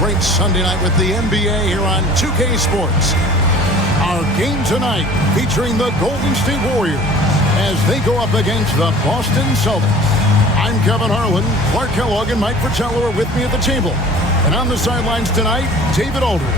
great Sunday night with the NBA here on 2K Sports. Our game tonight featuring the Golden State Warriors as they go up against the Boston Celtics. I'm Kevin Harlan. Clark Kellogg and Mike Fratello are with me at the table. And on the sidelines tonight, David Aldridge.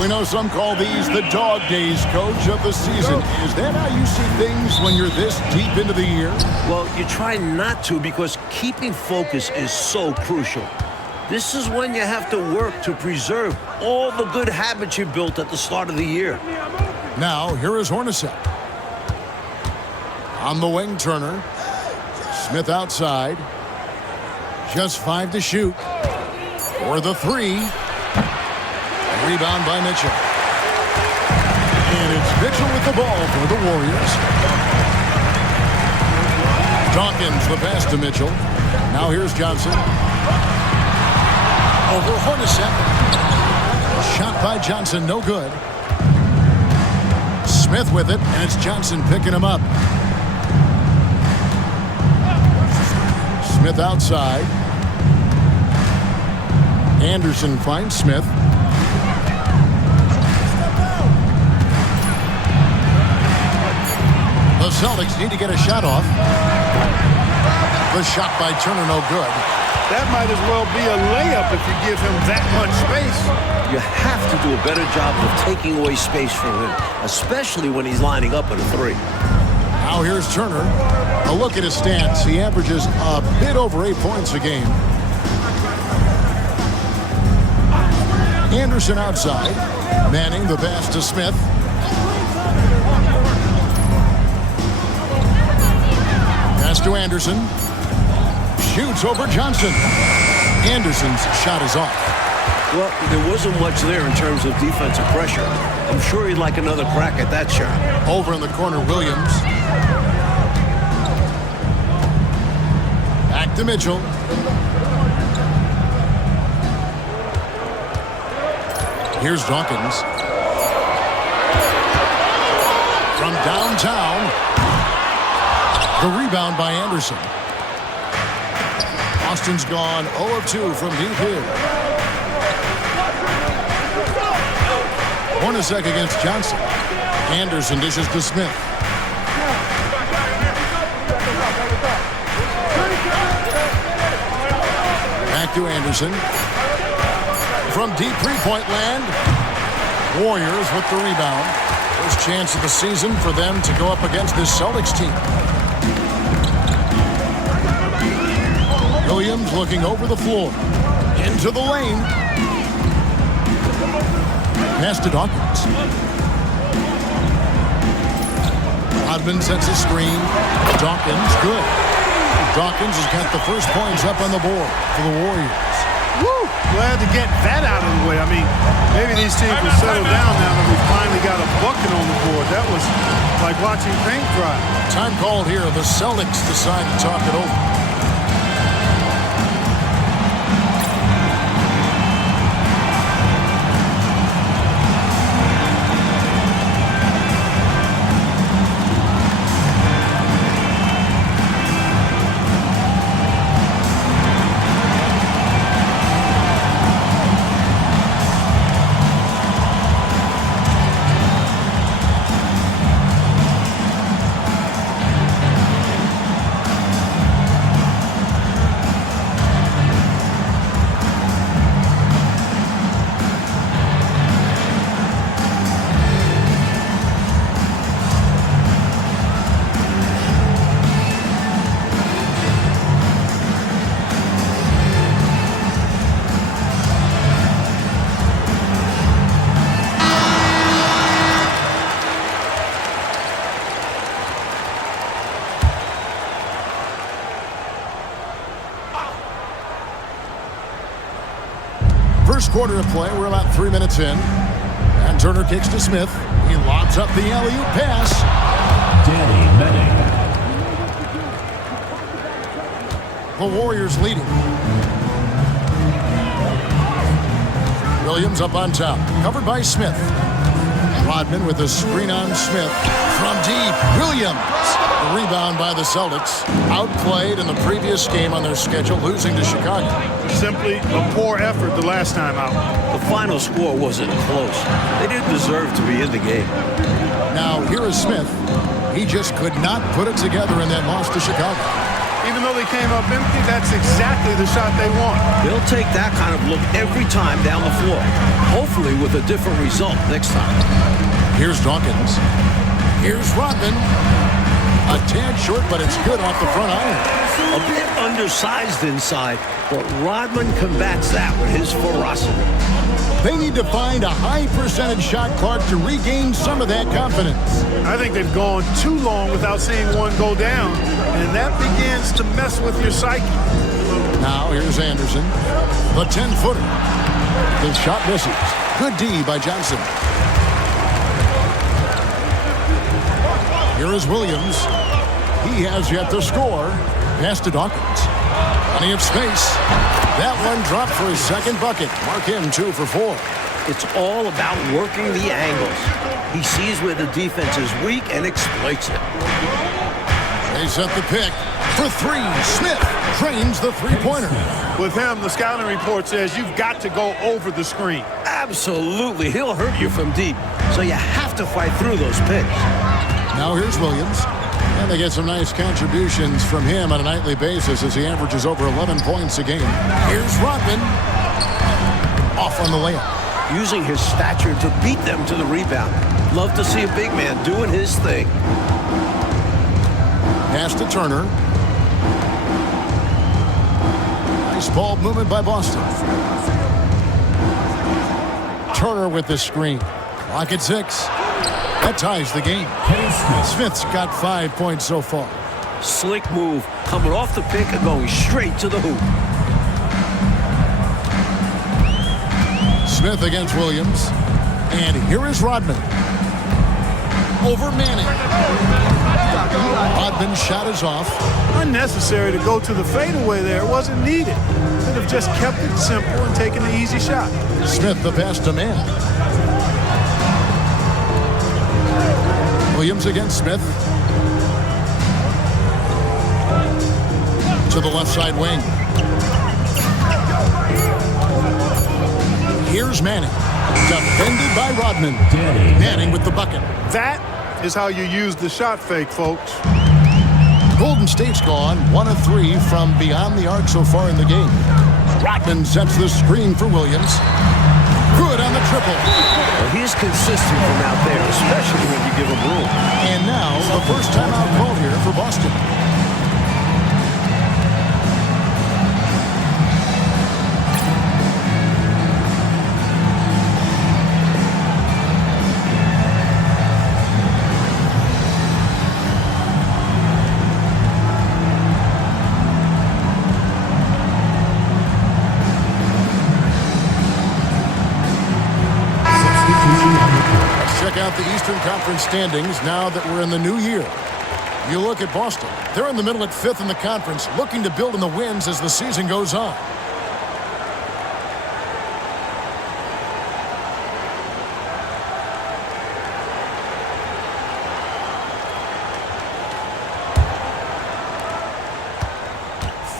We know some call these the dog days, Coach, of the season. Is that how you see things when you're this deep into the year? Well, you try not to because keeping focus is so crucial. This is when you have to work to preserve all the good habits you built at the start of the year. Now, here is Hornacek. On the wing, Turner. Smith outside. Just 5 to shoot. For the 3. Rebound by Mitchell. And it's Mitchell with the ball for the Warriors. Dawkins the pass to Mitchell. Now here's Johnson. Over Hornacek. Shot by Johnson, no good. Smith with it, and it's Johnson picking him up. Smith outside. Anderson finds Smith. The Celtics need to get a shot off. The shot by Turner, no good. That might as well be a layup if you give him that much space. You have to do a better job of taking away space from him, especially when he's lining up at a 3. Now here's Turner. A look at his stats. He averages a bit over 8 points a game. Anderson outside. Manning the pass to Smith. Pass to Anderson. Shoots over Johnson. Anderson's shot is off. Well, there wasn't much there in terms of defensive pressure. I'm sure he'd like another crack at that shot. Over in the corner, Williams. Back to Mitchell. Here's Dawkins. From downtown. The rebound by Anderson. Austin's gone 0 of 2 from deep here. Hornacek against Johnson. Anderson dishes to Smith. Back to Anderson. From deep three-point land. Warriors with the rebound. First chance of the season for them to go up against this Celtics team. Williams looking over the floor. Into the lane. Pass to Dawkins. Rodman sets a screen. Dawkins, good. Dawkins has got the first points up on the board for the Warriors. Woo! Glad to get that out of the way. I mean, maybe these teams will settle down now that we finally got a bucket on the board. That was like watching paint dry. Time called here. The Celtics decide to talk it over. First quarter of play. We're about 3 minutes in. And Turner kicks to Smith. He lobs up the alley-oop pass. Danny Manning. The Warriors leading. Williams up on top. Covered by Smith. Rodman with a screen on Smith. From deep. Williams. The rebound by the Celtics. Outplayed in the previous game on their schedule, losing to Chicago. Simply a poor effort the last time out. The final score wasn't close. They didn't deserve to be in the game. Now, here is Smith. He just could not put it together in that loss to Chicago. Even though they came up empty, that's exactly the shot they want. They'll take that kind of look every time down the floor. Hopefully with a different result next time. Here's Dawkins. Here's Rodman. A tad short, but it's good off the front iron. A bit undersized inside, but Rodman combats that with his ferocity. They need to find a high percentage shot, Clark, to regain some of that confidence. I think they've gone too long without seeing one go down, and that begins to mess with your psyche. Now here's Anderson, the 10-footer. His shot misses. Good D by Johnson. Here is Williams. He has yet to score. Pass to Dawkins. Plenty of space. That one dropped for his second bucket. Mark him 2 for 4. It's all about working the angles. He sees where the defense is weak and exploits it. They set the pick for 3. Smith trains the three-pointer. With him, the scouting report says you've got to go over the screen. Absolutely. He'll hurt you from deep, so you have to fight through those picks. Now here's Williams. And they get some nice contributions from him on a nightly basis as he averages over 11 points a game. Here's Rodman. Off on the layup. Using his stature to beat them to the rebound. Love to see a big man doing his thing. Pass to Turner. Nice ball movement by Boston. Turner with the screen. Clock at 6. That ties the game. Smith's got 5 points so far. Slick move, coming off the pick and going straight to the hoop. Smith against Williams. And here is Rodman. Over Manning. Rodman's shot is off. Unnecessary to go to the fadeaway there. It wasn't needed. Could have just kept it simple and taken the easy shot. Smith the pass to man. Williams against Smith. To the left side wing. Here's Manning. Defended by Rodman. Manning with the bucket. That is how you use the shot fake, folks. Golden State's gone 1 of 3 from beyond the arc so far in the game. Rodman sets the screen for Williams. Good on the triple. Well, he's consistent from out there, especially when you give him room. And now the first timeout called here for Boston. Check out the Eastern Conference standings now that we're in the new year. You look at Boston. They're in the middle at 5th in the conference, looking to build in the wins as the season goes on.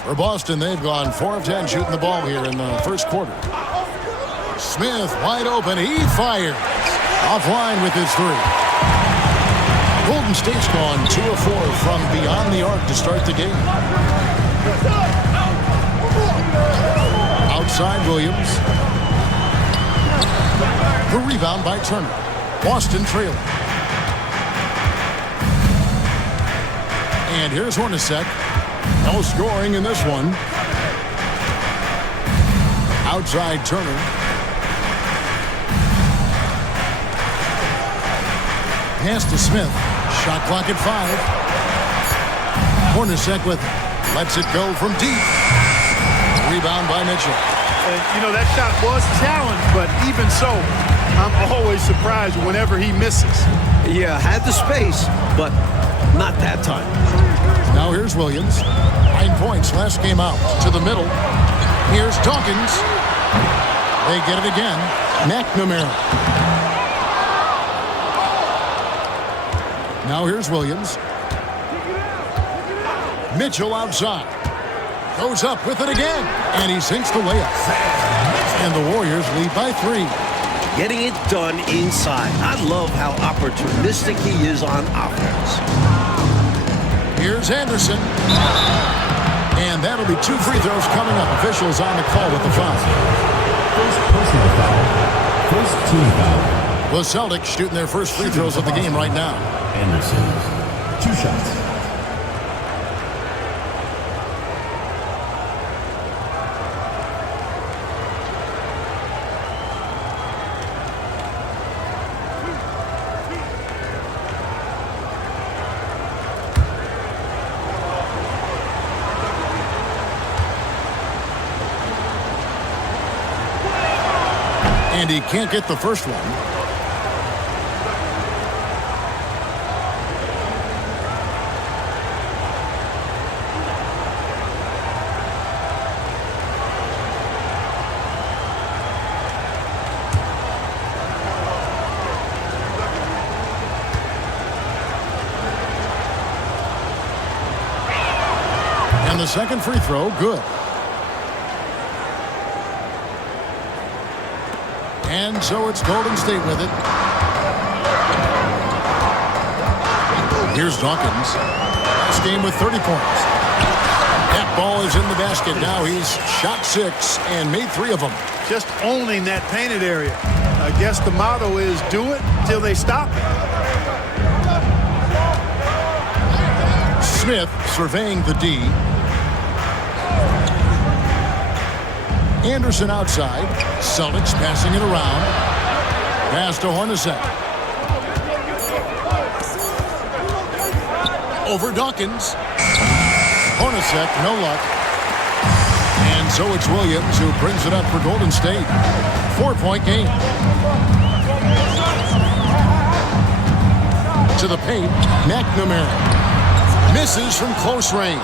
For Boston, they've gone 4 of 10 shooting the ball here in the first quarter. Smith wide open. He fires. Offline with his 3. Golden State's gone 2 of 4 from beyond the arc to start the game. Outside Williams. The rebound by Turner. Boston trailing. And here's Hornacek. No scoring in this one. Outside Turner. Pass to Smith. Shot clock at 5. Hornacek with it. Lets it go from deep. Rebound by Mitchell. And, you know, that shot was challenged, but even so, I'm always surprised whenever he misses. Yeah, had the space, but not that time. Now here's here's Williams. 9 points last game out. To the middle. Here's Dawkins. They get it again. McNamara. Now here's Williams. Mitchell outside. Goes up with it again. And he sinks the layup. And the Warriors lead by 3. Getting it done inside. I love how opportunistic he is on offense. Here's Anderson. And that'll be 2 free throws coming up. Officials on the call with the foul. First personal foul. First team foul. The Celtics shooting their first free throws of the game right now. Anderson. 2 shots. And he can't get the first one. And the second free throw, good. And so it's Golden State with it. Here's Dawkins. Last game with 30 points. That ball is in the basket. Now he's shot 6 and made 3 of them. Just owning that painted area. I guess the motto is do it till they stop it. Smith surveying the D. Anderson outside. Celtics passing it around. Pass to Hornacek. Over Dawkins. Hornacek, no luck. And so it's Williams who brings it up for Golden State. 4-point game. To the paint, McNamara. Misses from close range.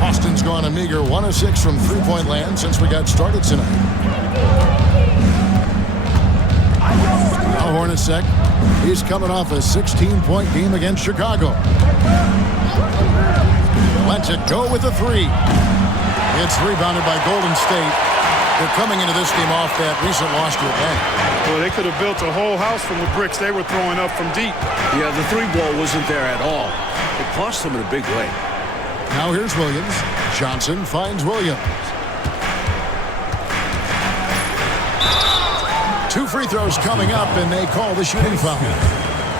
Boston's gone a meager 1 of 6 from three-point land since we got started tonight. Now Hornacek, he's coming off a 16-point game against Chicago. Lets it go with a 3. It's rebounded by Golden State. They're coming into this game off that recent loss to Atlanta. Well, they could have built a whole house from the bricks they were throwing up from deep. Yeah, the 3-ball wasn't there at all. It cost them in a big way. Now here's Williams. Johnson finds Williams. 2 free throws coming up, and they call the shooting foul.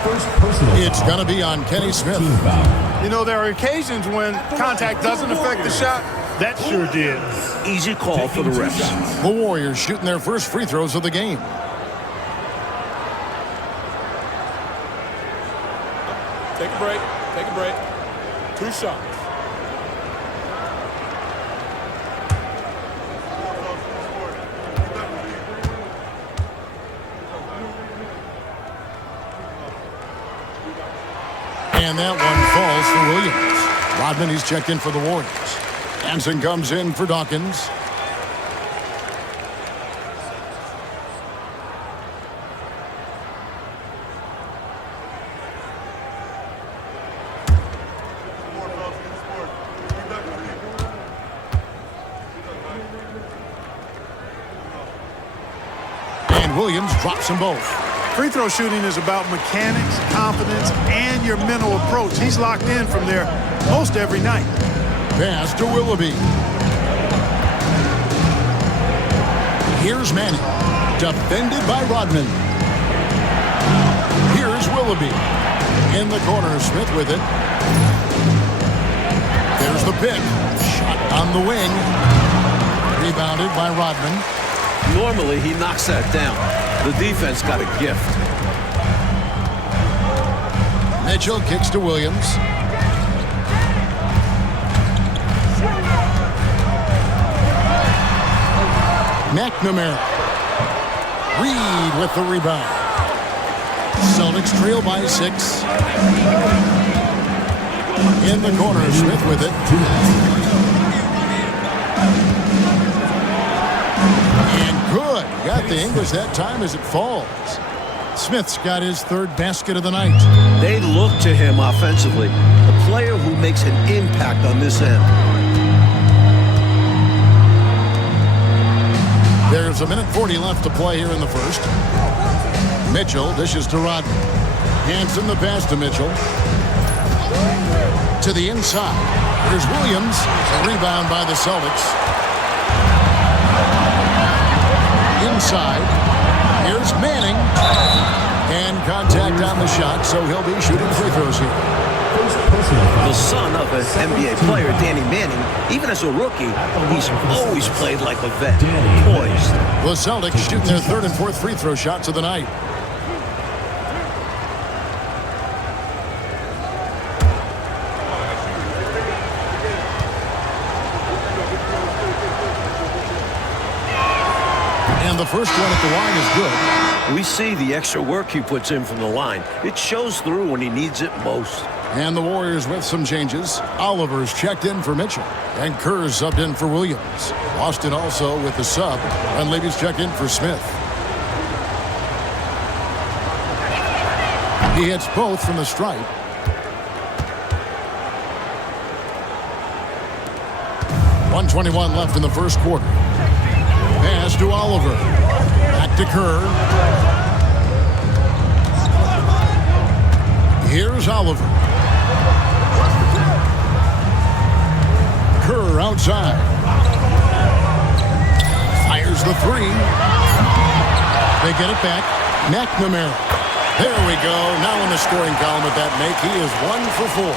First personal It's foul. going to be on Kenny Smith. Team foul. You know, there are occasions when contact doesn't affect the shot. That sure did. Easy call for the refs. The Warriors shooting their first free throws of the game. Take a break. Take a break. 2 shots. And that one falls for Williams. Rodman, he's checked in for the Warriors. Hansen comes in for Dawkins. And Williams drops them both. Free throw shooting is about mechanics, confidence, and your mental approach. He's locked in from there most every night. Pass to Willoughby. Here's Manning. Defended by Rodman. Here's Willoughby. In the corner, Smith with it. There's the pick. Shot on the wing. Rebounded by Rodman. Normally, he knocks that down. The defense got a gift. Mitchell kicks to Williams. McNamara. Reed with the rebound. Celtics trail by 6. In the corner, Smith with it. And good. Got the English that time as it falls. Smith's got his third basket of the night. They look to him offensively, a player who makes an impact on this end. There's a minute 40 left to play here in the first. Mitchell dishes to Rodman. Hanson the pass to Mitchell. To the inside. Here's Williams. A rebound by the Celtics. Inside. Here's Manning. And contact on the shot, so he'll be shooting free throws here. The son of an NBA player, Danny Manning, even as a rookie, he's always played like a vet, poised. The Celtics shooting their third and fourth free throw shots of the night. And the first one at the line is good. We see the extra work he puts in from the line. It shows through when he needs it most. And the Warriors with some changes. Oliver's checked in for Mitchell. And Kerr's subbed in for Williams. Boston also with the sub. And Levy's checked in for Smith. He hits both from the stripe. .121 left in the first quarter. Pass to Oliver. Back to Kerr. Here's Oliver. Kerr outside. Fires the three. They get it back. McNamara. There we go. Now in the scoring column with that make, he is 1 for 4.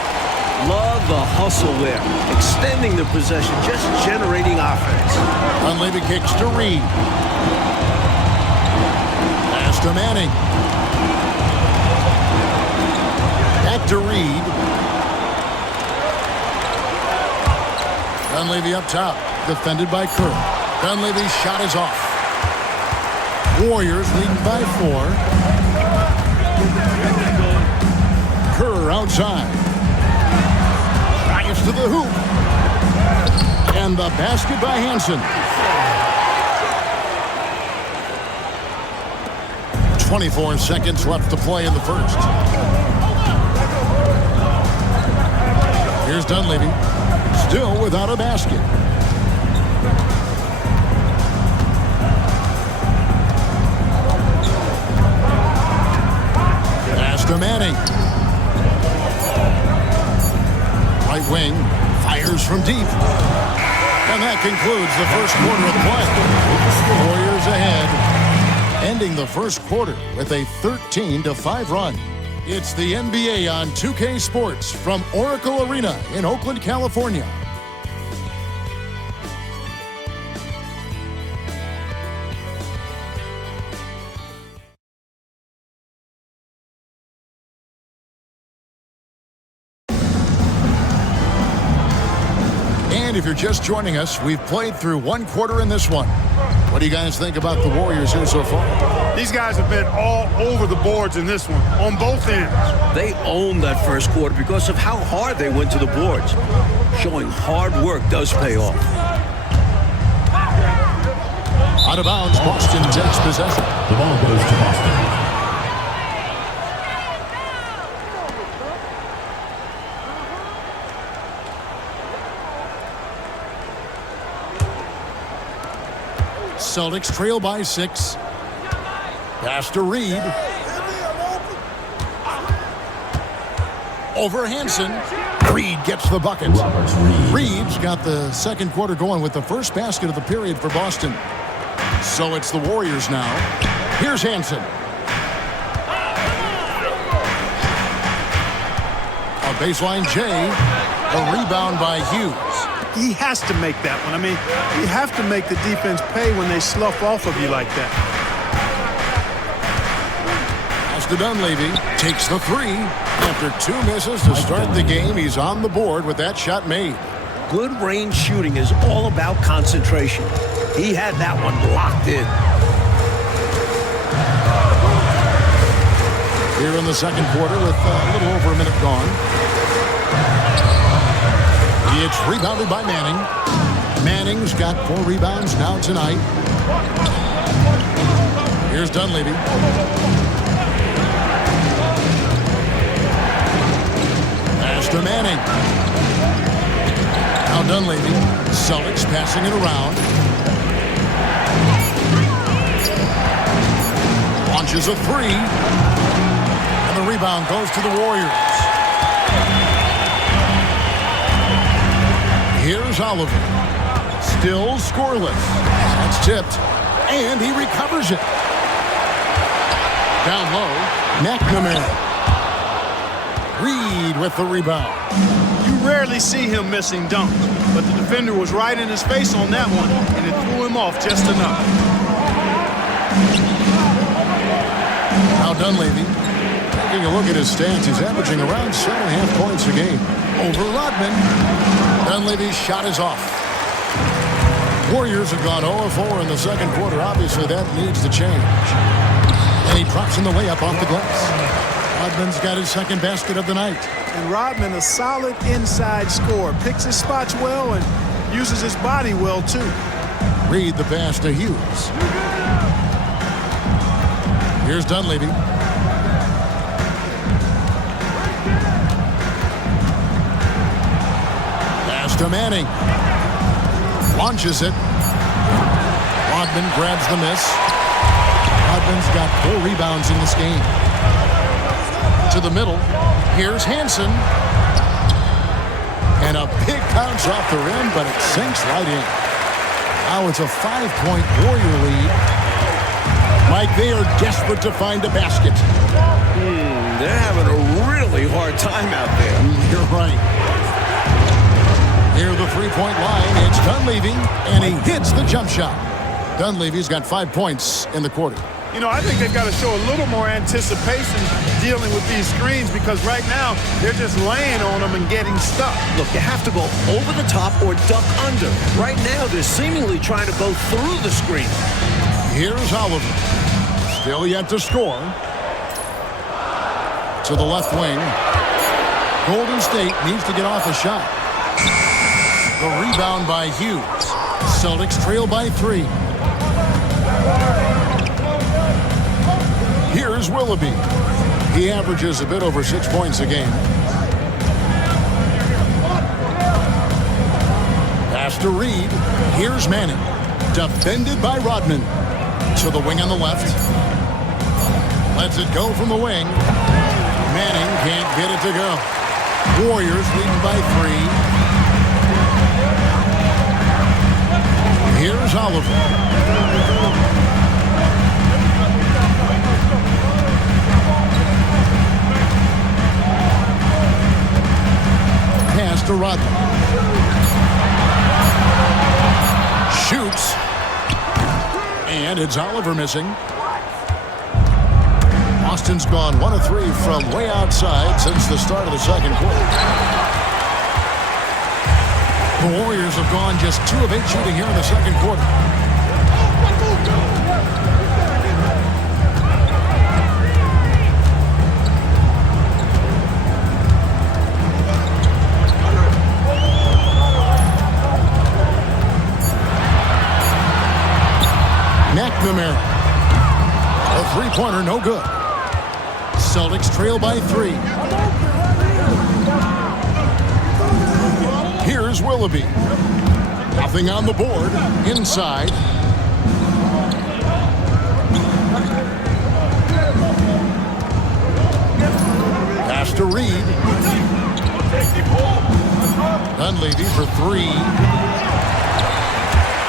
Love the hustle there. Extending the possession, just generating offense. Dunleavy kicks to Reed. Pass to Manning. Back to Reed. Dunleavy up top. Defended by Kerr. Dunleavy's shot is off. Warriors leading by 4. Kerr outside. Drives to the hoop. And the basket by Hanson. 24 seconds left to play in the first. Here's Dunleavy. Still without a basket. Pass to Manning. Right wing. Fires from deep. And that concludes the first quarter of play. Warriors ahead, ending the first quarter with a 13-5 run. It's the NBA on 2K Sports from Oracle Arena in Oakland, California. And if you're just joining us, we've played through one quarter in this one. What do you guys think about the Warriors here so far? These guys have been all over the boards in this one, on both ends. They owned that first quarter because of how hard they went to the boards. Showing hard work does pay off. Out of bounds, Boston takes possession. The ball goes to Boston. Celtics trail by 6. Pass to Reed. Over Hanson. Reed gets the bucket. Reed's got the second quarter going with the first basket of the period for Boston. So it's the Warriors now. Here's Hanson. A baseline J. A rebound by Hughes. He has to make that one. I mean, you have to make the defense pay when they slough off of you like that. Pass to Dunleavy. Takes the three. After 2 misses to start the game, he's on the board with that shot made. Good range shooting is all about concentration. He had that one locked in. Here in the second quarter with a little over a minute gone. It's rebounded by Manning. Manning's got 4 rebounds now tonight. Here's Dunleavy. Pass to Manning. Now Dunleavy. Celtics passing it around. Launches a 3. And the rebound goes to the Warriors. Here's Oliver. Still scoreless. That's tipped. And he recovers it. Down low, McNamara. Reed with the rebound. You rarely see him missing dunks, but the defender was right in his face on that one, and it threw him off just enough. Now Dunleavy. Taking a look at his stats, he's averaging around 7.5 points a game. Over Rodman. Dunleavy's shot is off. Warriors have gone 0-4 in the second quarter. Obviously, that needs to change. And he drops in the layup off the glass. Rodman's got his second basket of the night. And Rodman, a solid inside scorer. Picks his spots well and uses his body well, too. Reed the pass to Hughes. Here's Dunleavy. Pass to Manning. Launches it. Rodman grabs the miss. Rodman's got 4 rebounds in this game. To the middle. Here's Hansen. And a big bounce off the rim, but it sinks right in. Now it's a 5-point Warrior lead. Mike, they are desperate to find a basket. They're having a really hard time out there. You're right. Near the three-point line, it's Dunleavy, and he hits the jump shot. Dunleavy's got 5 points in the quarter. You know, I think they've got to show a little more anticipation dealing with these screens because right now they're just laying on them and getting stuck. Look, you have to go over the top or duck under. Right now, they're seemingly trying to go through the screen. Here's Oliver. Still yet to score. To the left wing. Golden State needs to get off a shot. The rebound by Hughes. Celtics trail by 3. Here's Willoughby. He averages a bit over 6 points a game. Pass to Reed. Here's Manning. Defended by Rodman. To the wing on the left. Lets it go from the wing. Manning can't get it to go. Warriors leading by 3. Here's Oliver. Pass to Rodman. Shoots. And it's Oliver missing. Boston's gone 1 of 3 from way outside since the start of the second quarter. The Warriors have gone just 2 of 8 shooting here in the second quarter. McNamara. A three-pointer, no good. Celtics trail by 3. Here's Willoughby. Nothing on the board. Inside. Pass to Reed. Dunleavy for 3.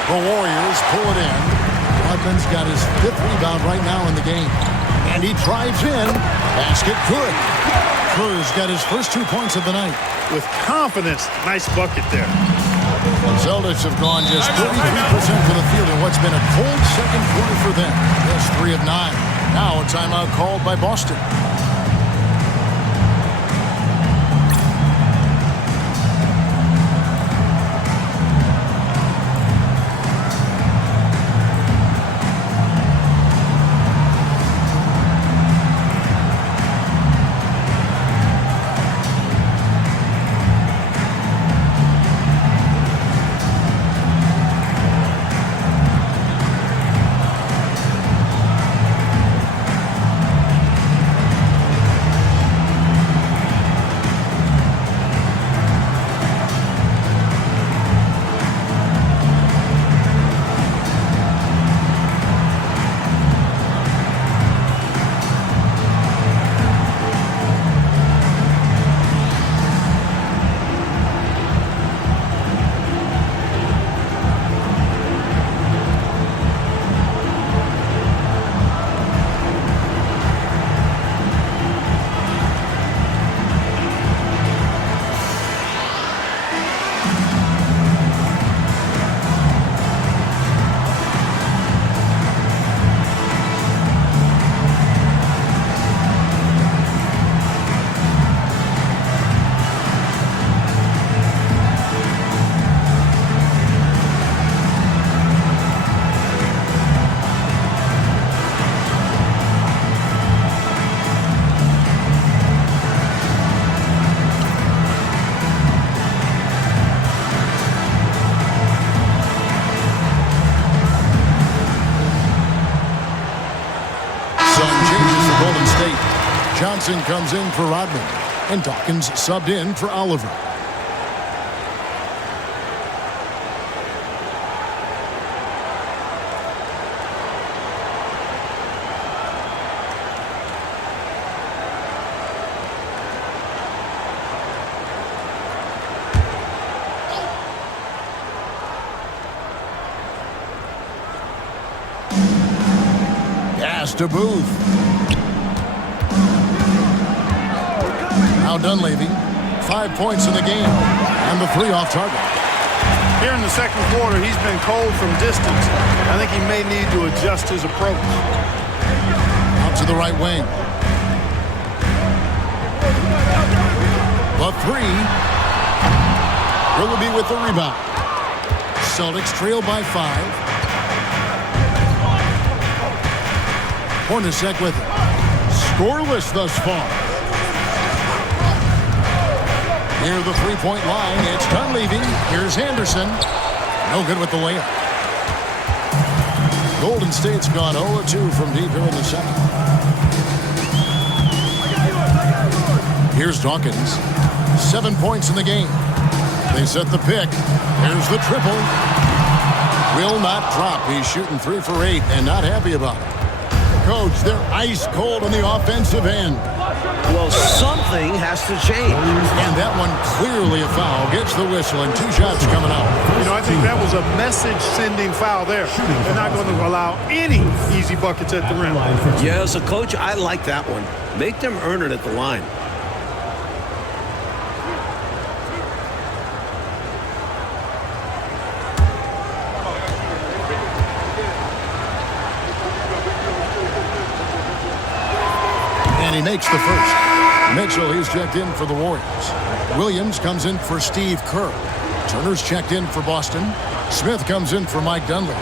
The Warriors pull it in. Rodman's got his 5th rebound right now in the game. And he drives in. Basket good. Kerr's got his first 2 points of the night. With confidence, nice bucket there. Celtics have gone just 33% for the field in what's been a cold second quarter for them. That's 3 of 9. Now a timeout called by Boston. Johnson comes in for Rodman, and Dawkins subbed in for Oliver. Pass to Booth. Now Dunleavy, 5 points in the game, and the 3 off target. Here in the second quarter, he's been cold from distance. I think he may need to adjust his approach. Out to the right wing. The 3. Willoughby with the rebound. Celtics trail by 5. Hornacek with it. Scoreless thus far. Near the three-point line, it's Dunleavy. Here's Anderson. No good with the layup. Golden State's gone 0-2 from deep here in the second. Here's Dawkins. 7 points in the game. They set the pick. Here's the triple. Will not drop. He's shooting 3 for 8 and not happy about it. Coach, they're ice cold on the offensive end. Well, something has to change. And that one clearly a foul. Gets the whistle and 2 shots coming out. You know, I think that was a message-sending foul there. They're not going to allow any easy buckets at the rim. Yeah, as a coach, I like that one. Make them earn it at the line. And he makes the first. Mitchell, he's checked in for the Warriors. Williams comes in for Steve Kerr. Turner's checked in for Boston. Smith comes in for Mike Dunleavy.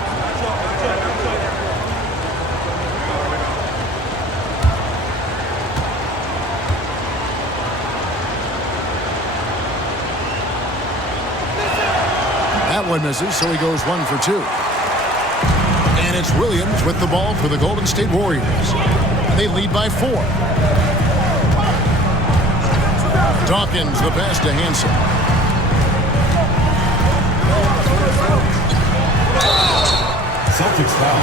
That one misses, so he goes 1 for 2. And it's Williams with the ball for the Golden State Warriors. They lead by 4. Dawkins, the pass to Hansen. Celtics foul.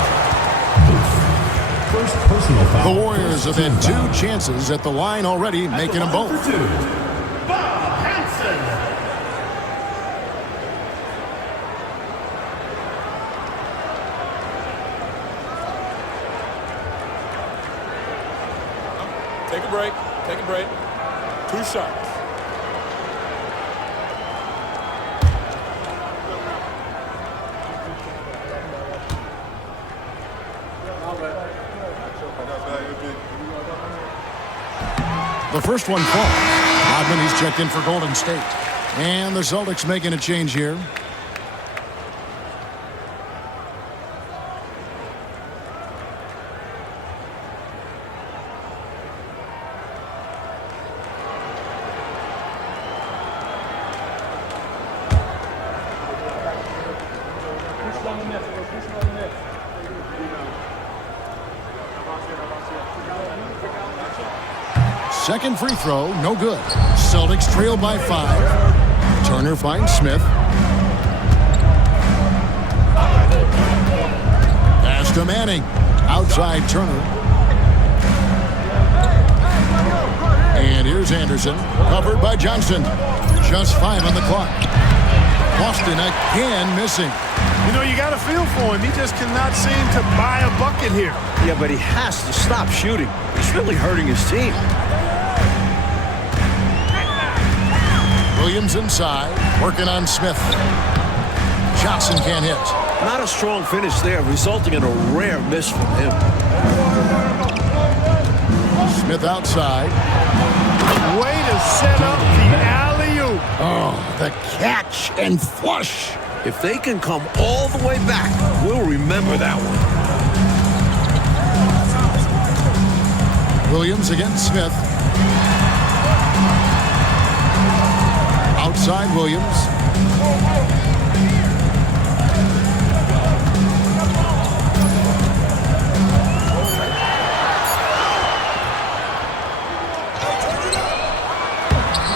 First personal foul. The Warriors have had 2 chances at the line already, making them both. Take a break. Take a break. 2 shots. The first one falls. Rodman, he's checked in for Golden State. And the Celtics making a change here. Second free throw, no good. Celtics trail by 5. Turner finds Smith. Pass to Manning. Outside Turner. And here's Anderson. Covered by Johnson. Just 5 on the clock. Boston again missing. You know, you got to feel for him. He just cannot seem to buy a bucket here. Yeah, but he has to stop shooting. He's really hurting his team. Williams inside, working on Smith. Johnson can't hit. Not a strong finish there, resulting in a rare miss from him. Smith outside. Way to set up the alley-oop. Oh, the catch and flush. If they can come all the way back, we'll remember that one. Williams against Smith. Outside Williams.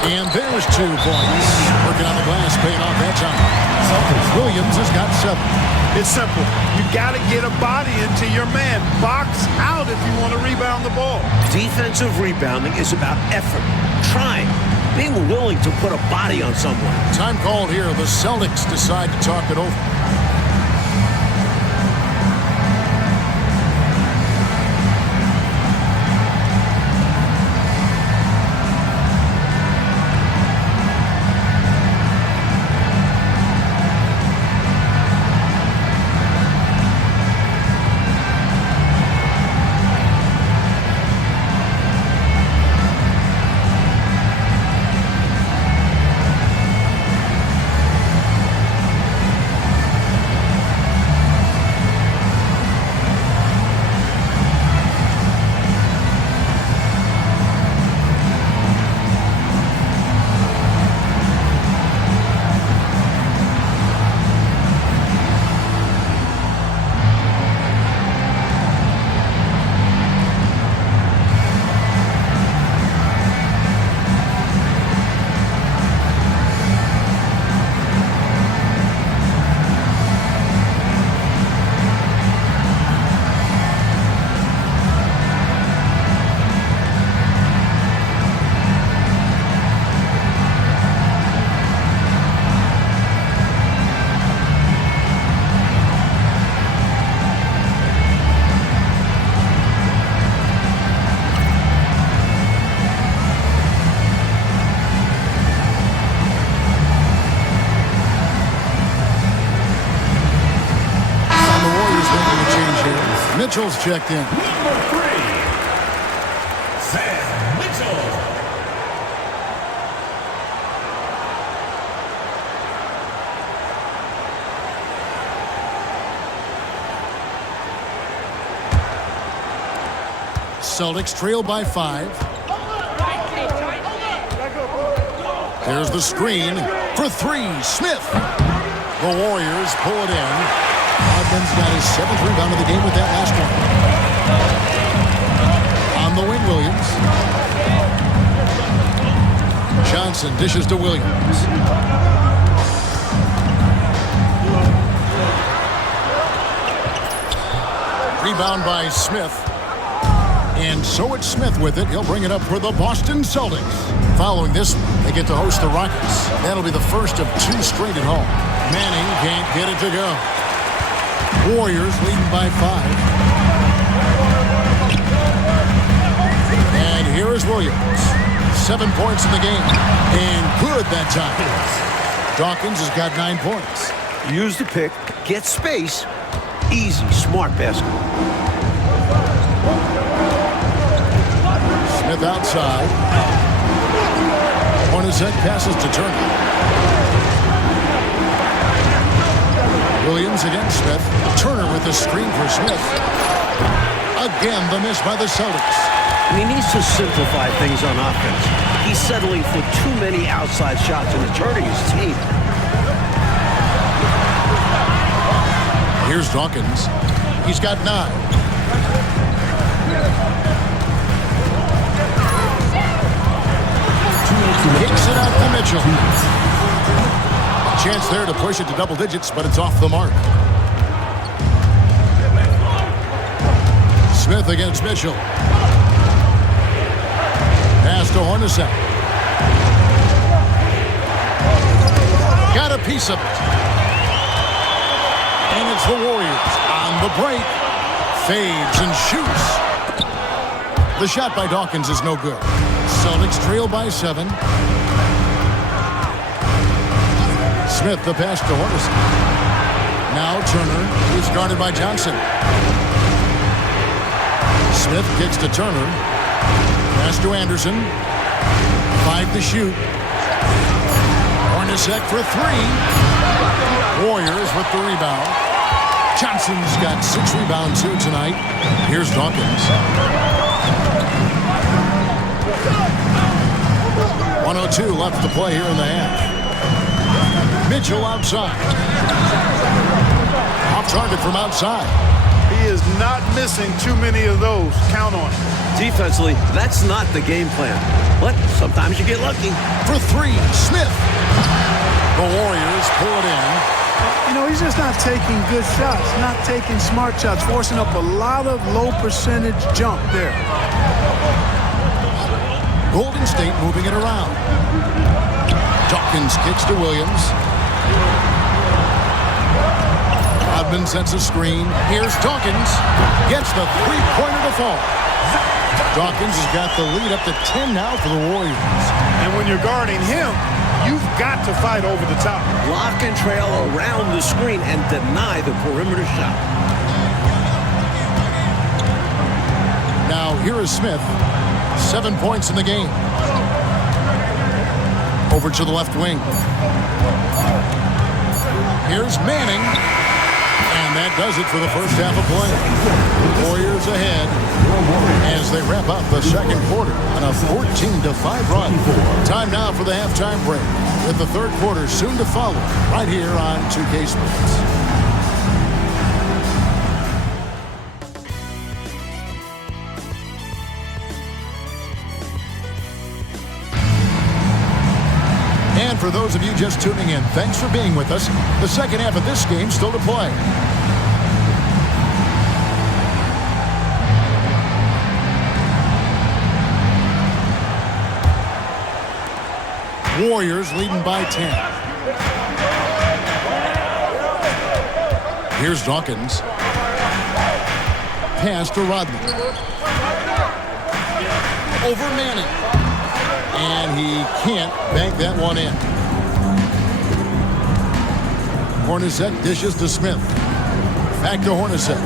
And there's 2 points. Working on the glass, paying off that time. Williams has got 7. It's simple. You got to get a body into your man. Box out if you want to rebound the ball. Defensive rebounding is about effort, trying, being willing to put a body on someone. Time called here. The Celtics decide to talk it over. Mitchell's checked in. Number 3, Sam Mitchell. Celtics trail by 5. There's the screen for 3. Smith. The Warriors pull it in. Rodman's got his 7th rebound of the game with that last one. On the wing, Williams. Johnson dishes to Williams. Rebound by Smith. And so it's Smith with it. He'll bring it up for the Boston Celtics. Following this, they get to host the Rockets. That'll be the first of 2 straight at home. Manning can't get it to go. Warriors leading by 5. And here is Williams. 7 points in the game. And good that time. Dawkins has got 9 points. Use the pick, get space. Easy, smart basket. Smith outside. Hornacek passes to Turner. Williams against Smith. Turner with the screen for Smith. Again, the miss by the Celtics. And he needs to simplify things on offense. He's settling for too many outside shots and it's hurting his team. Here's Dawkins. He's got 9. Kicks it out to Mitchell. Chance there to push it to double digits, but it's off the mark. Smith against Mitchell. Pass to Hornacek. Got a piece of it. And it's the Warriors on the break. Fades and shoots. The shot by Dawkins is no good. Celtics trail by 7. Smith the pass to Hornacek. Now Turner is guarded by Johnson. Smith kicks to Turner. Pass to Anderson. 5 to shoot. Hornacek for 3. Warriors with the rebound. Johnson's got 6 rebounds here tonight. Here's Dawkins. 1:02 left to play here in the half. Mitchell outside. Off target from outside. He is not missing too many of those. Count on it. Defensively, that's not the game plan. But sometimes you get lucky. For three, Smith. The Warriors pull it in. You know, he's just not taking good shots, not taking smart shots, forcing up a lot of low percentage jump there. Golden State moving it around. Dawkins kicks to Williams. Rodman sets a screen. Here's Dawkins. Gets the three-pointer to fall. Dawkins has got the lead up to 10 now for the Warriors. And when you're guarding him, you've got to fight over the top. Lock and trail around the screen and deny the perimeter shot. Now here is Smith. 7 points in the game. Over to the left wing. Here's Manning. And that does it for the first half of play. Warriors ahead as they wrap up the second quarter on a 14-5 run. Time now for the halftime break, with the third quarter soon to follow right here on 2K Sports. And for those of you just tuning in, thanks for being with us. The second half of this game still to play. Warriors leading by 10. Here's Dawkins. Pass to Rodman. Over Manning. And he can't bank that one in. Hornacek dishes to Smith. Back to Hornacek.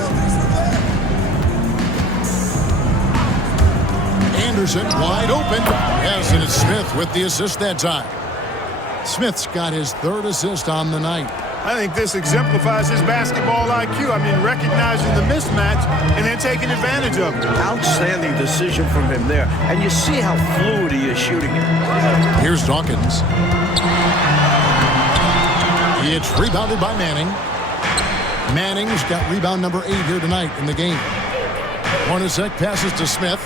Anderson wide open. Yes, and it's Smith with the assist that time. Smith's got his third assist on the night. I think this exemplifies his basketball IQ. I mean, recognizing the mismatch and then taking advantage of it. Outstanding decision from him there. And you see how fluid he is shooting it. Here's Dawkins. It's rebounded by Manning. Manning's got rebound number 8 here tonight in the game. Hornacek passes to Smith.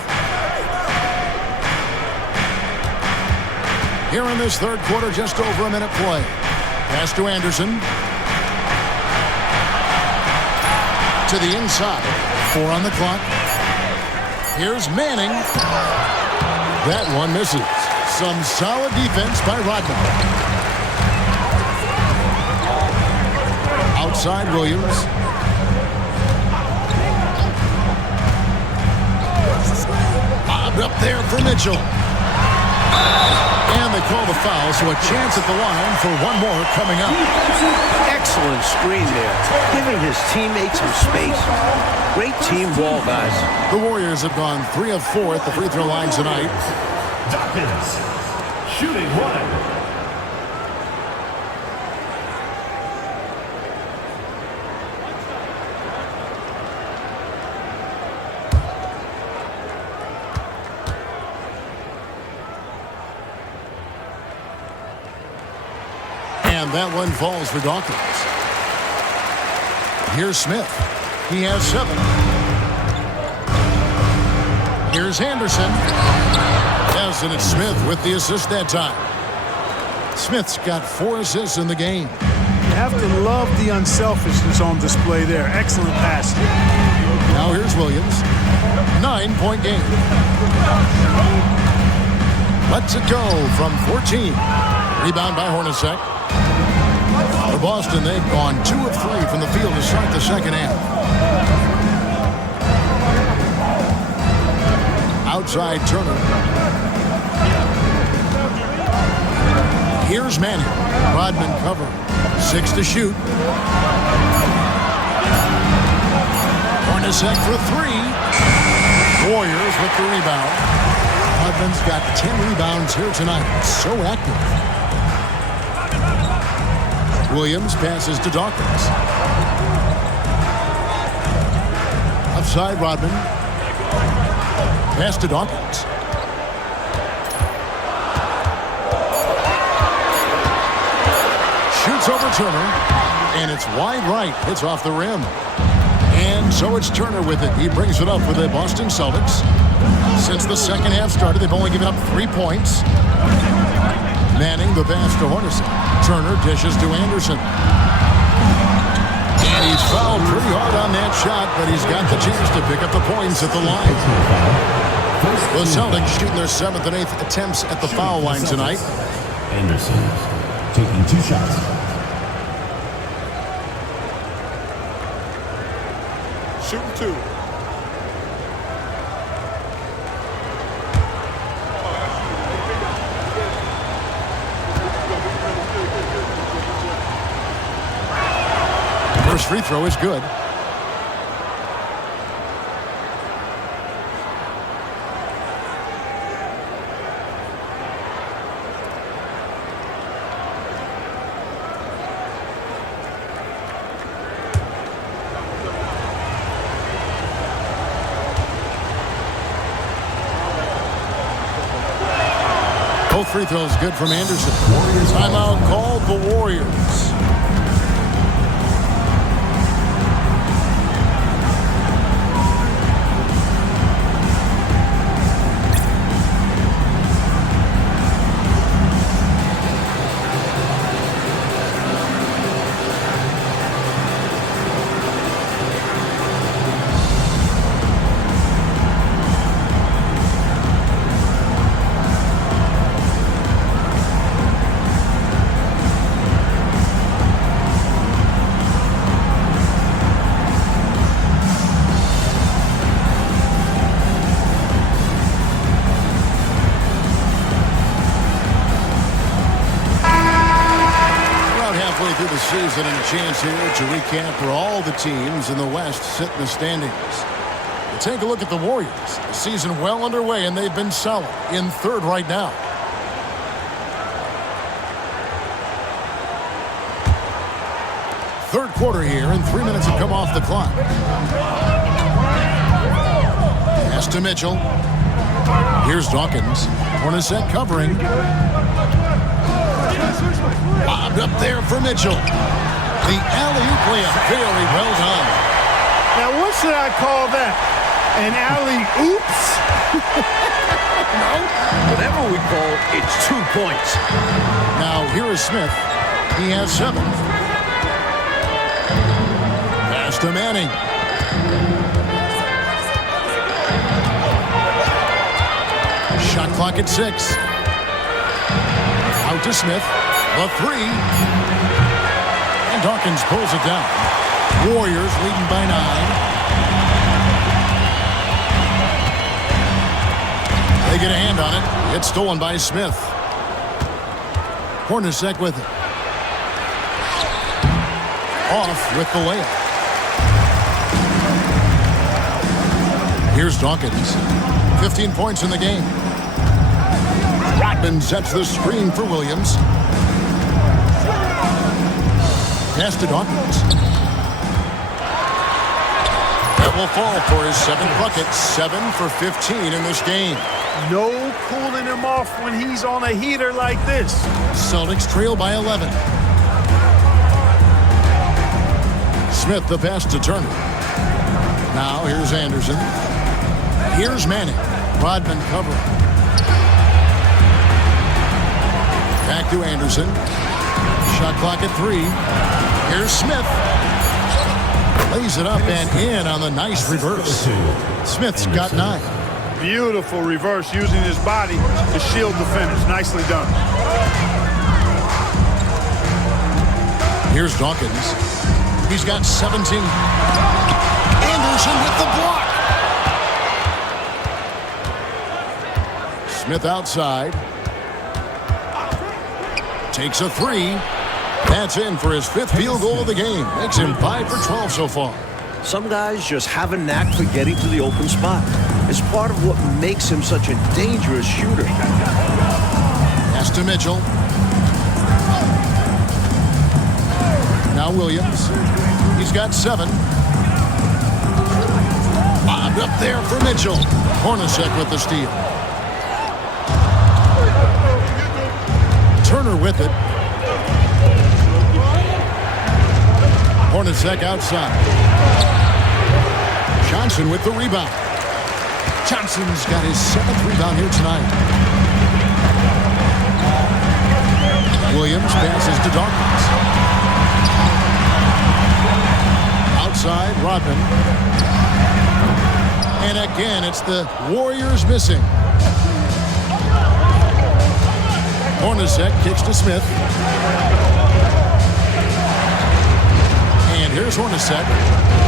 Here in this third quarter, just over a minute play. Pass to Anderson. To the inside. 4 on the clock. Here's Manning. That one misses. Some solid defense by Rodman. Outside Williams. Bobbed up there for Mitchell. And they call the foul, so a chance at the line for one more coming up. Excellent screen there, giving his teammates some space. Great team ball, guys. The Warriors have gone 3 of 4 at the free throw line tonight. Dawkins, shooting 1. And that one falls for Dawkins. Here's Smith. He has 7. Here's Anderson. Yes, and it's Smith with the assist that time. Smith's got 4 assists in the game. You have to love the unselfishness on display there. Excellent pass. Now here's Williams. 9-point game. Lets it go from 14. Rebound by Hornacek. For Boston, they've gone 2 of 3 from the field to start the second half. Outside Turner. Here's Manning. Rodman cover. 6 to shoot. Hornacek for 3. Warriors with the rebound. Rodman's got 10 rebounds here tonight. So active. Williams passes to Dawkins. Outside Rodman. Pass to Dawkins. Shoots over Turner. And it's wide right. Hits off the rim. And so it's Turner with it. He brings it up for the Boston Celtics. Since the second half started, they've only given up 3 points. Manning the pass to Hornacek. Turner dishes to Anderson. And he's fouled pretty hard on that shot, but he's got the chance to pick up the points at the line. The Celtics shooting their 7th and 8th attempts at the foul line tonight. Anderson taking 2 shots. Shooting 2. First free throw is good. Both free throws good from Anderson. Timeout called the Warriors. Through the season and a chance here to recap where all the teams in the West sit in the standings. We'll take a look at the Warriors. The season well underway, and they've been solid in 3rd right now. Third quarter here, and 3 minutes have come off the clock. Pass to Mitchell. Here's Dawkins. Hornacek covering. Bobbed up there for Mitchell. The alley-oop layup, very well done. Now, what should I call that? An alley-oops? No, whatever we call it, it's 2 points. Now, here is Smith. He has 7. Pass to Manning. Shot clock at 6. Out to Smith. The 3. And Dawkins pulls it down. Warriors leading by 9. They get a hand on it. It's stolen by Smith. Hornacek with it. Off with the layup. Here's Dawkins. 15 points in the game. Rodman sets the screen for Williams. Pass to Dawkins. That will fall for his 7th bucket. 7 for 15 in this game. No cooling him off when he's on a heater like this. Celtics trail by 11. Smith the pass to Turner. Now here's Anderson. Here's Manning. Rodman covering. Back to Anderson. Shot clock at 3. Here's Smith. Lays it up and in on the nice reverse. Smith's got 9. Beautiful reverse using his body to shield the finish. Nicely done. Here's Dawkins. He's got 17. Anderson with the block. Smith outside. Takes a 3. That's in for his 5th field goal of the game. Makes him 5 for 12 so far. Some guys just have a knack for getting to the open spot. It's part of what makes him such a dangerous shooter. Pass to Mitchell. Now Williams. He's got 7. Bobbed up there for Mitchell. Hornacek with the steal. Turner with it. Hornacek outside. Johnson with the rebound. Johnson's got his 7th rebound here tonight. Williams passes to Dawkins. Outside, Rodman. And again, it's the Warriors missing. Hornacek kicks to Smith. And here's Hornacek.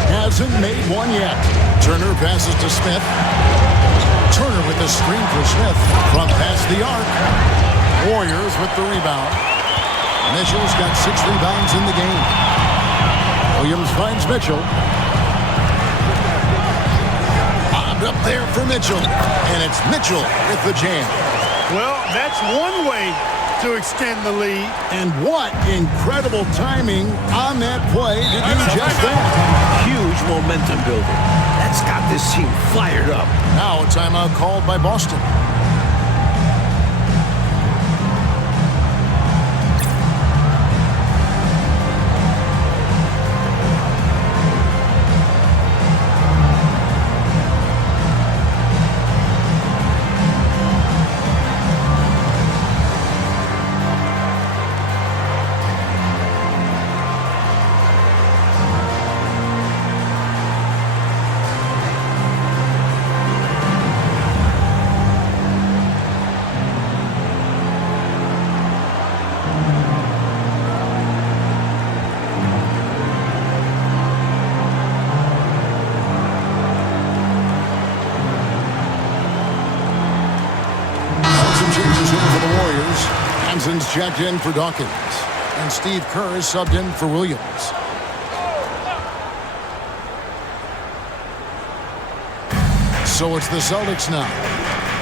Hasn't made one yet. Turner passes to Smith. Turner with the screen for Smith from past the arc. Warriors with the rebound. Mitchell's got 6 rebounds in the game. Williams finds Mitchell. Bobbed up there for Mitchell. And it's Mitchell with the jam. Well, that's one way to extend the lead. And what incredible timing on that play to do just that. Huge momentum builder. That's got this team fired up. Now a timeout called by Boston. Johnson's checked in for Dawkins. And Steve Kerr is subbed in for Williams. So it's the Celtics now,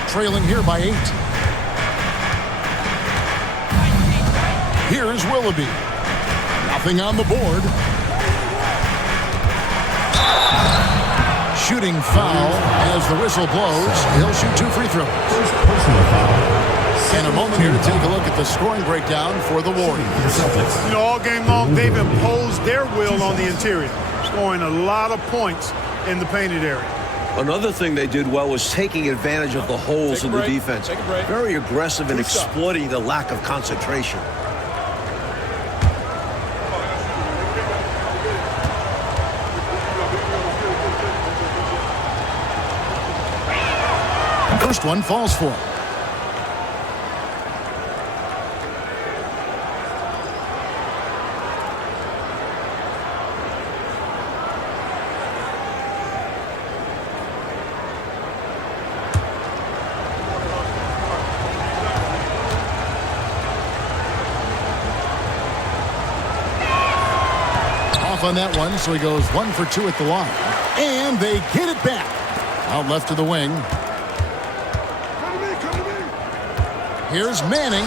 trailing here by 8. Here's Willoughby. Nothing on the board. Shooting foul as the whistle blows. He'll shoot 2 free throws. Personal foul. And a moment here to take a look at the scoring breakdown for the Warriors. You know, all game long, they've imposed their will on the interior, scoring a lot of points in the painted area. Another thing they did well was taking advantage of the holes in the defense. Very aggressive in exploiting the lack of concentration. First one falls for him. On that one, so he goes 1 for 2 at the line. And they get it back. Out left to the wing. Here's Manning.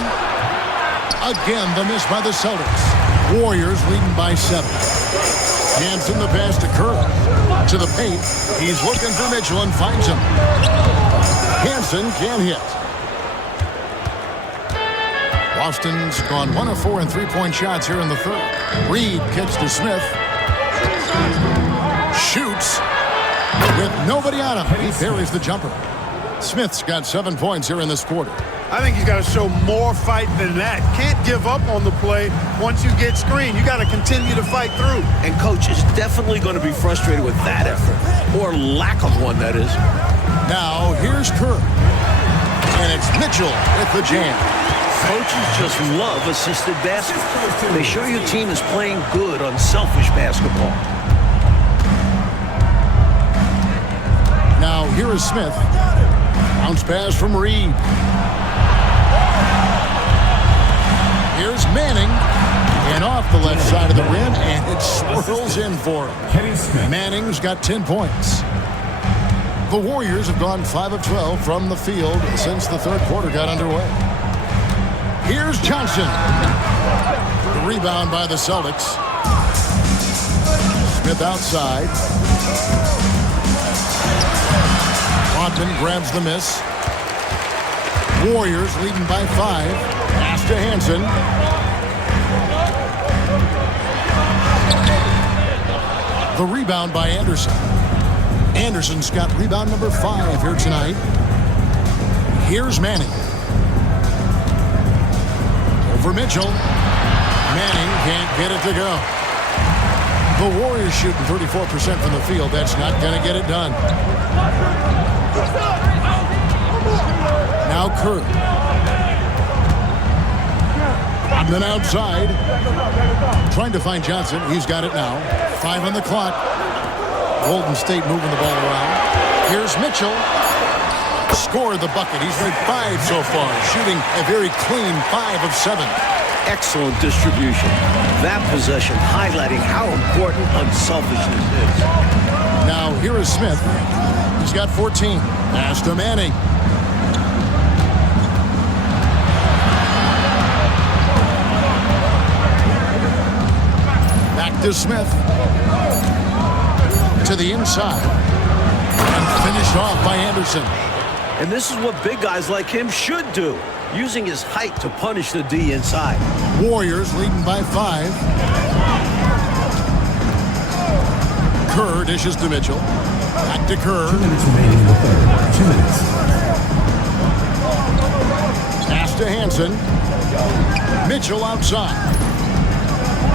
Again, the miss by the Celtics. Warriors leading by 7. Hanson the pass to Kerr. To the paint. He's looking for Mitchell and finds him. Hanson can't hit. Boston's gone 1 of 4 in three-point shots here in the third. Reed kicks to Smith. Shoots with nobody on him. He buries the jumper. Smith's got 7 points here in this quarter. I think he's got to show more fight than that. Can't give up on the play once you get screened. You got to continue to fight through. And coach is definitely going to be frustrated with that effort, or lack of one, that is. Now here's Kerr. And it's Mitchell with the jam. Coaches just love assisted basketball. They show your team is playing good, unselfish basketball. Now here is Smith. Bounce pass from Reed. Here's Manning. And off the left side of the rim, and it swirls in for him. Manning's got 10 points. The Warriors have gone 5 of 12 from the field since the third quarter got underway. Here's Johnson. The rebound by the Celtics. Smith outside. Rodman grabs the miss. Warriors leading by 5. Pass to Hanson. The rebound by Anderson. Anderson's got rebound number 5 here tonight. Here's Manning. Over Mitchell. Manning can't get it to go. The Warriors shooting 34% from the field. That's not going to get it done. Now Kerr. And then outside. Trying to find Johnson. He's got it now. 5 on the clock. Golden State moving the ball around. Here's Mitchell. Scored the bucket. He's made 5 so far. Shooting a very clean 5 of 7. Excellent distribution. That possession highlighting how important unselfishness is. Now here is Smith. He's got 14. Pass to Manning. Back to Smith. To the inside. And finished off by Anderson. And this is what big guys like him should do, using his height to punish the D inside. Warriors leading by 5. Kerr dishes to Mitchell. Back to Kerr. 2 minutes remaining in the third. 2 minutes. Pass to Hansen. Mitchell outside.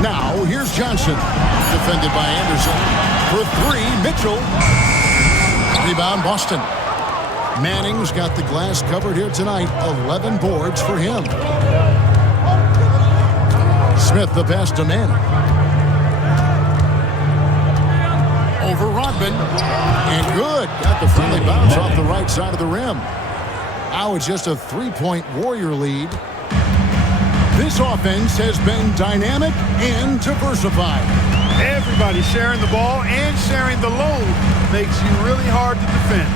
Now here's Johnson. Defended by Anderson. For 3, Mitchell. Rebound Boston. Manning's got the glass covered here tonight. 11 boards for him. Smith the pass to Manning. Over Rodman. And good. Got the friendly bounce off the right side of the rim. Now it's just a 3-point Warrior lead. This offense has been dynamic and diversified. Everybody sharing the ball and sharing the load makes you really hard to defend.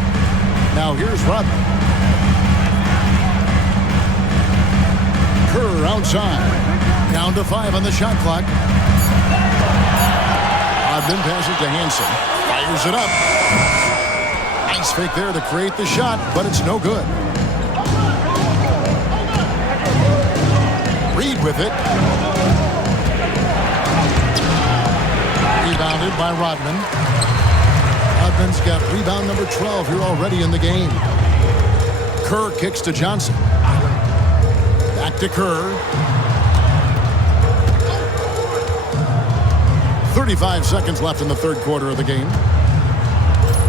Now here's Rodman. Kerr outside. Down to 5 on the shot clock. Rodman passes to Hansen. Fires it up. Nice fake there to create the shot, but it's no good. Reed with it. Rebounded by Rodman. Rodman's got rebound number 12 here already in the game. Kerr kicks to Johnson. Back to Kerr. 35 seconds left in the third quarter of the game.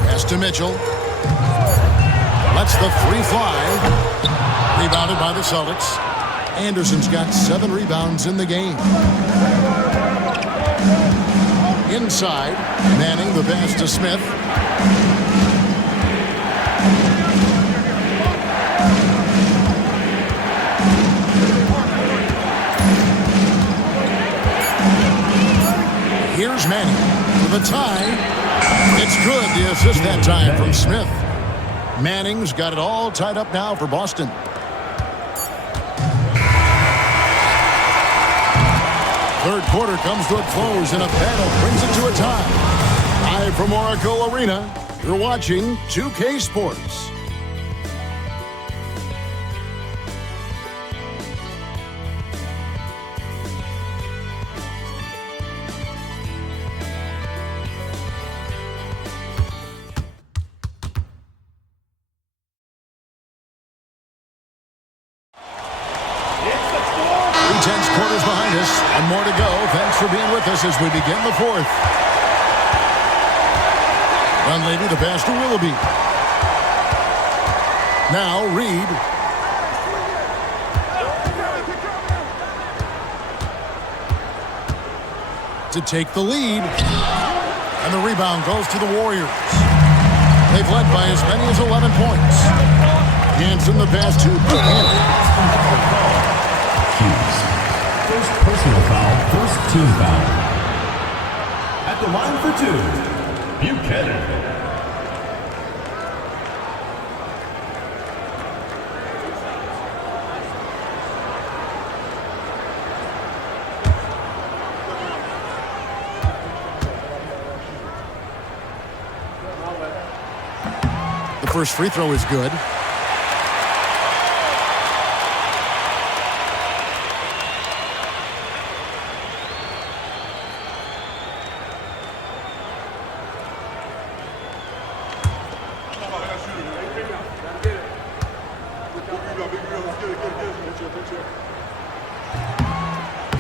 Pass to Mitchell. Lets the 3 fly. Rebounded by the Celtics. Anderson's got 7 rebounds in the game. Inside, Manning the pass to Smith. Here's Manning for the tie. It's good. The assist that time from Smith. Manning's got it all tied up now for Boston. Third quarter comes to a close, and a battle brings it to a tie. Live from Oracle Arena, you're watching 2K Sports. Tense quarters behind us, and more to go. Thanks for being with us as we begin the fourth. Dunleavy the pass to Willoughby. Now Reed. To take the lead. And the rebound goes to the Warriors. They've led by as many as 11 points. Hansen the pass to Buchanan. First personal foul, first team foul. At the line for 2, Buchanan. The first free throw is good.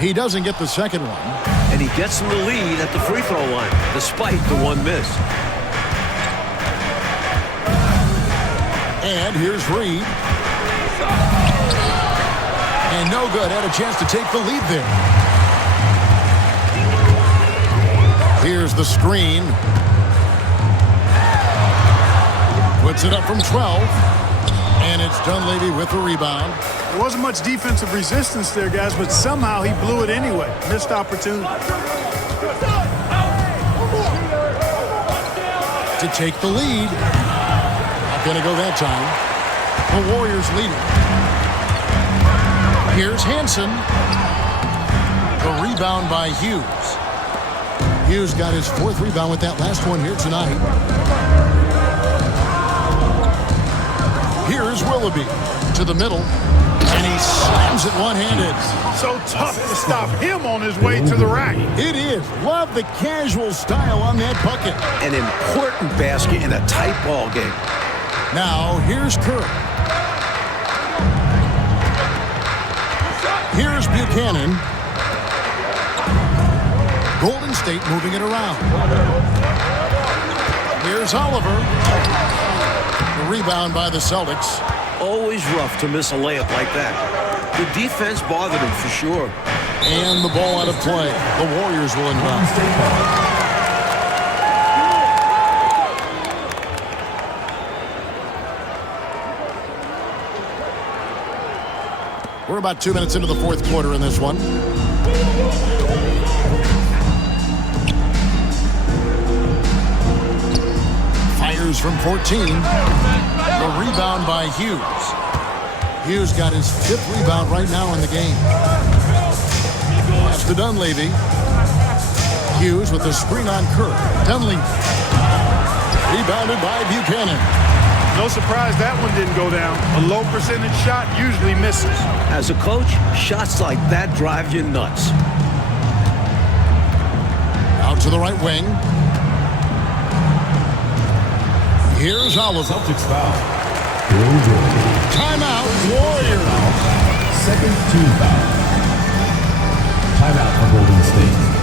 He doesn't get the second one. And he gets in the lead at the free throw line, despite the one miss. And here's Reed. And no good. Had a chance to take the lead there. Here's the screen. Puts it up from 12. And it's Dunleavy with the rebound. There wasn't much defensive resistance there, guys, but somehow he blew it anyway. Missed opportunity. To take the lead. Not going to go that time. The Warriors leading. Here's Hansen. The rebound by Hughes. Hughes got his 4th rebound with that last one here tonight. Here's Willoughby to the middle, and he slams it one-handed. So tough to stop him on his way to the rack. It is. Love the casual style on that bucket. An important basket in a tight ball game. Now, here's Kerr. Here's Buchanan. Golden State moving it around. Here's Oliver. The rebound by the Celtics. Always rough to miss a layup like that. The defense bothered him for sure. And the ball out of play. The Warriors will inbound. We're about 2 minutes into the 4th quarter in this one. Fires from 14. The rebound by Hughes. Hughes got his 5th rebound right now in the game. That's to Dunleavy. Hughes with the screen on Kerr. Dunleavy. Rebounded by Buchanan. No surprise that one didn't go down. A low percentage shot usually misses. As a coach, shots like that drive you nuts. Out to the right wing. Here's Oliver. Celtics foul. Timeout, Warriors. Second team foul. Timeout for Golden State.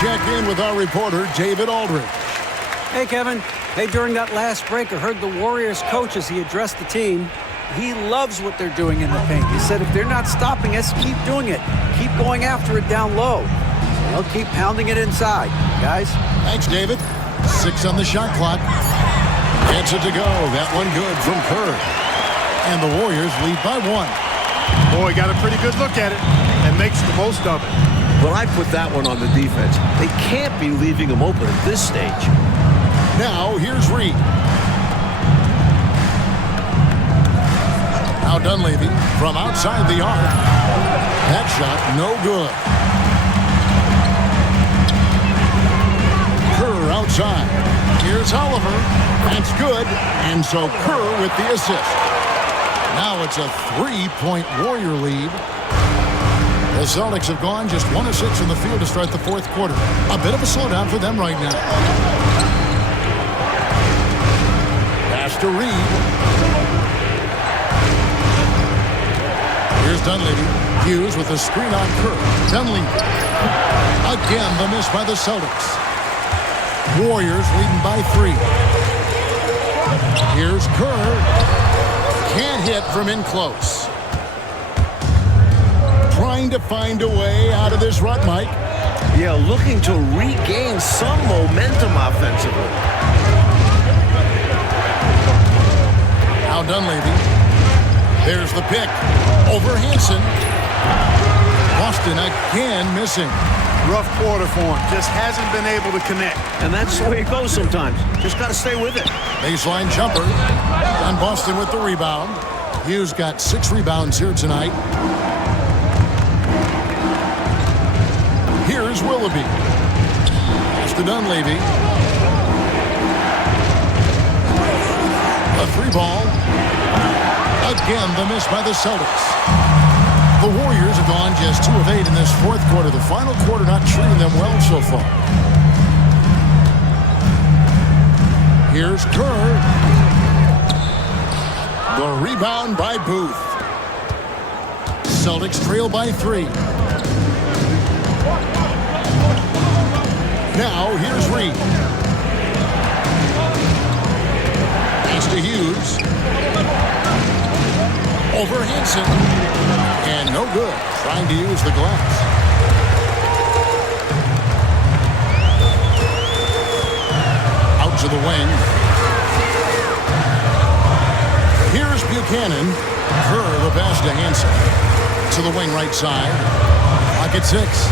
Check in with our reporter, David Aldridge. Hey, Kevin. Hey, during that last break, I heard the Warriors coach as he addressed the team. He loves what they're doing in the paint. He said if they're not stopping us, keep doing it. Keep going after it down low. So they'll keep pounding it inside, guys. Thanks, David. 6 on the shot clock. Gets it to go. That one good from Kerr. And the Warriors lead by 1. Boy, got a pretty good look at it and makes the most of it. But I put that one on the defense. They can't be leaving him open at this stage. Now, here's Reed. Now Dunleavy from outside the arc. That shot, no good. Kerr outside. Here's Oliver. That's good. And so Kerr with the assist. Now it's a 3-point Warrior lead. The Celtics have gone just 1 of 6 in the field to start the 4th quarter. A bit of a slowdown for them right now. Pass to Reed. Here's Dunleavy. Hughes with a screen on Kerr. Dunleavy. Again, the miss by the Celtics. Warriors leading by 3. Here's Kerr. Can't hit from in close. Trying to find a way out of this rut, Mike. Yeah, looking to regain some momentum offensively. Now Dunleavy. There's the pick. Over Hansen. Boston again missing. Rough quarter for him. Just hasn't been able to connect. And that's the way it goes sometimes. Just got to stay with it. Baseline jumper. And Boston with the rebound. Hughes got 6 rebounds here tonight. Here's Willoughby. Pass to Dunleavy. A 3-ball. Again, the miss by the Celtics. The Warriors have gone just 2 of 8 in this fourth quarter. The final quarter not treating them well so far. Here's Kerr. The rebound by Booth. Celtics trail by 3. Now here's Reed. Pass to Hughes. Over Hansen. And no good. Trying to use the glass. Out to the wing. Here's Buchanan. Kerr the pass to Hansen. To the wing right side. Clock at 6.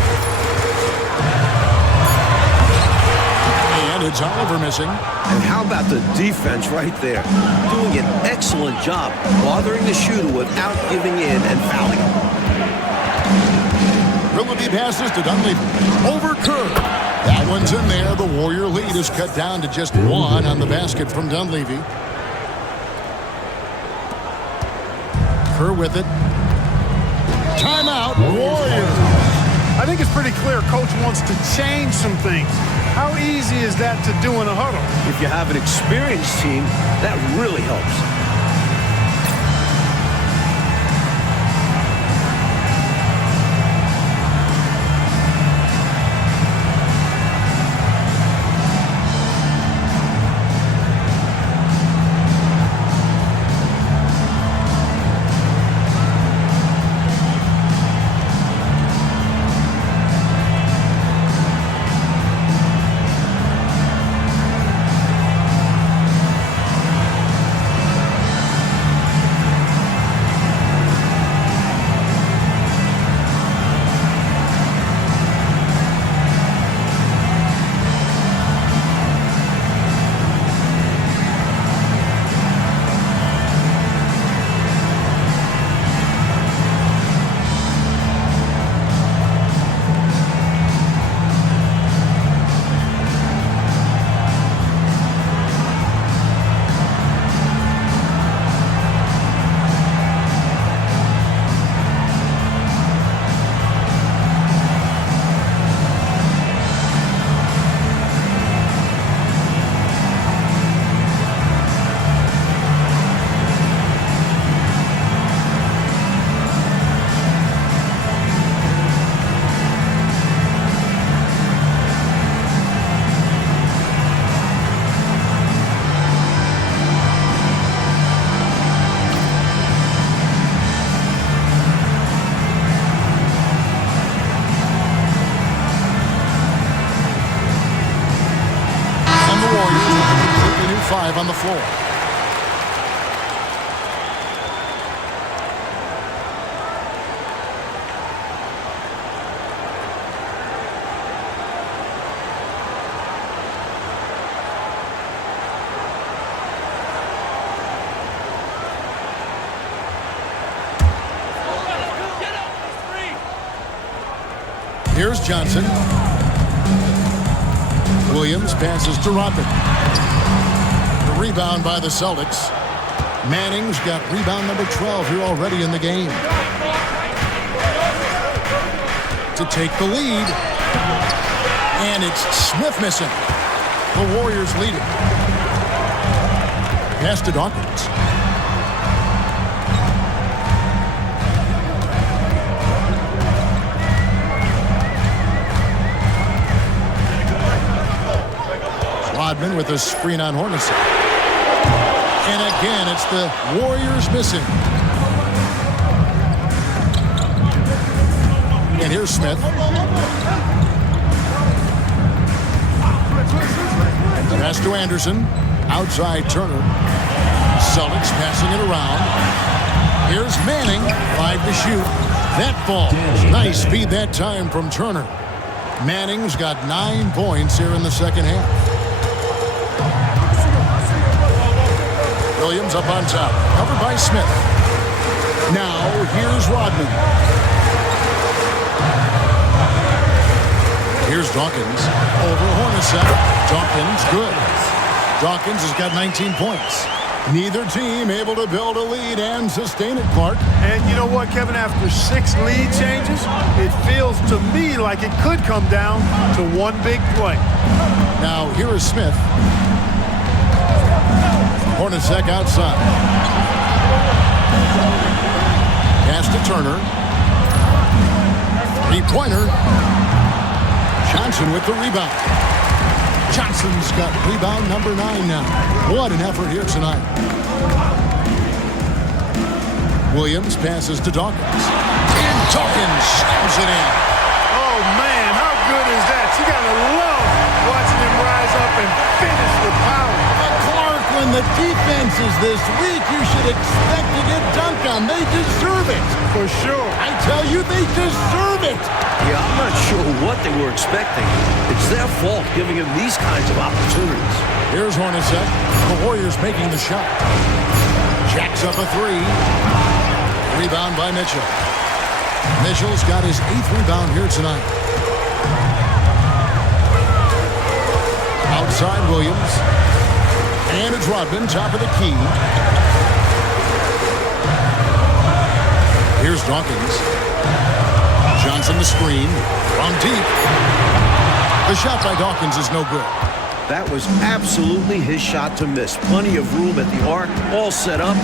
And it's Oliver missing. And how about the defense right there? Doing an excellent job bothering the shooter without giving in and fouling him. Willoughby passes to Dunleavy. Over Kerr. That one's in there. The Warrior lead is cut down to just 1 on the basket from Dunleavy. Kerr with it. Timeout, Warriors. I think it's pretty clear Coach wants to change some things. How easy is that to do in a huddle? If you have an experienced team, that really helps. On the floor. Here's Johnson. Williams passes to Rodman. Rebound by the Celtics. Manning's got rebound number 12 here already in the game. To take the lead. And it's Smith missing. The Warriors lead it. Pass to Dawkins. Rodman with a screen on Hornacek. And again, it's the Warriors missing. And here's Smith. Pass to Anderson. Outside Turner. Celtics passing it around. Here's Manning. 5 to shoot. That falls. Nice feed that time from Turner. Manning's got 9 points here in the second half. Williams up on top. Covered by Smith. Now, here's Rodman. Dawkins over Hornacek. Dawkins, good. Dawkins has got 19 points. Neither team able to build a lead and sustain it, Clark. And you know what, Kevin? After 6 lead changes, it feels to me like it could come down to one big play. Now, here is Smith. Hornacek outside. Pass to Turner. Three-pointer. Johnson with the rebound. Johnson's got rebound number 9 now. What an effort here tonight. Williams passes to Dawkins. And Dawkins slams it in. Oh, man, how good is that? You got to love watching him rise up and finish with power. Clark, when the defense is this weak, you should expect to get dunked on. They deserve it. For sure. I tell you, they deserve it. Yeah, I'm not sure what they were expecting. It's their fault giving him these kinds of opportunities. Here's Hornacek. The Warriors making the shot. Jacks up a 3. Rebound by Mitchell. Mitchell's got his 8th rebound here tonight. Outside Williams. And it's Rodman, top of the key. Here's Dawkins. Johnson the screen. From deep. The shot by Dawkins is no good. That was absolutely his shot to miss. Plenty of room at the arc, all set up.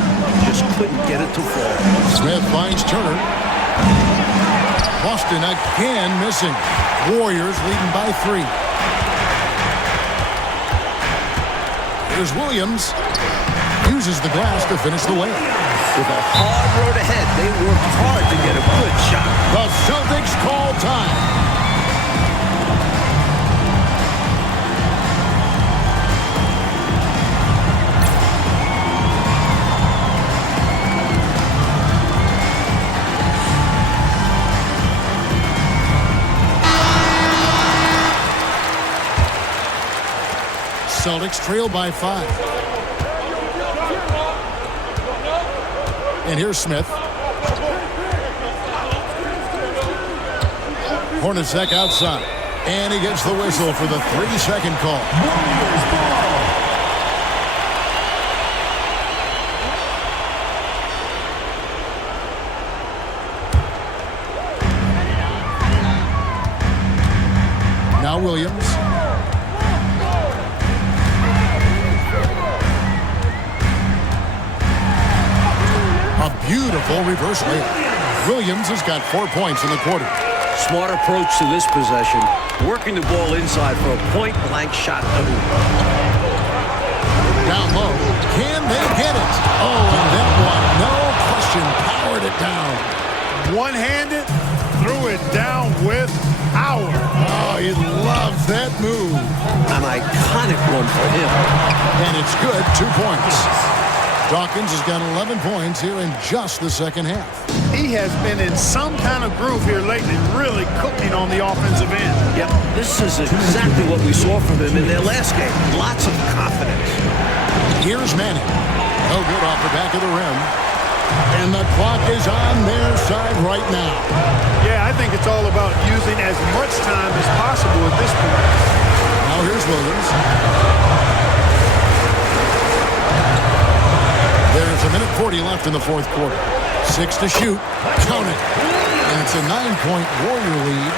Just couldn't get it to fall. Smith finds Turner. Boston again missing. Warriors leading by 3. Here's Williams. Uses the glass to finish the way. With a hard road ahead, they worked hard to get a good shot. The Celtics call time. Celtics trail by 5. And here's Smith. Hornacek outside. And he gets the whistle for the 3-second call. Now Williams. Beautiful reverse layup. Williams has got 4 points in the quarter. Smart approach to this possession. Working the ball inside for a point-blank shot. Down low. Can they get it? Oh, and that one, no question, powered it down. One-handed, threw it down with power. Oh, he loves that move. An iconic one for him. And it's good, 2 points. Dawkins has got 11 points here in just the second half. He has been in some kind of groove here lately, really cooking on the offensive end. Yep, this is exactly what we saw from him in their last game. Lots of confidence. Here's Manning. No good off the back of the rim. And the clock is on their side right now. Yeah, I think it's all about using as much time as possible at this point. Now here's Williams. There's a minute 40 left in the fourth quarter. 6 to shoot. Count it. And it's a 9-point Warrior lead.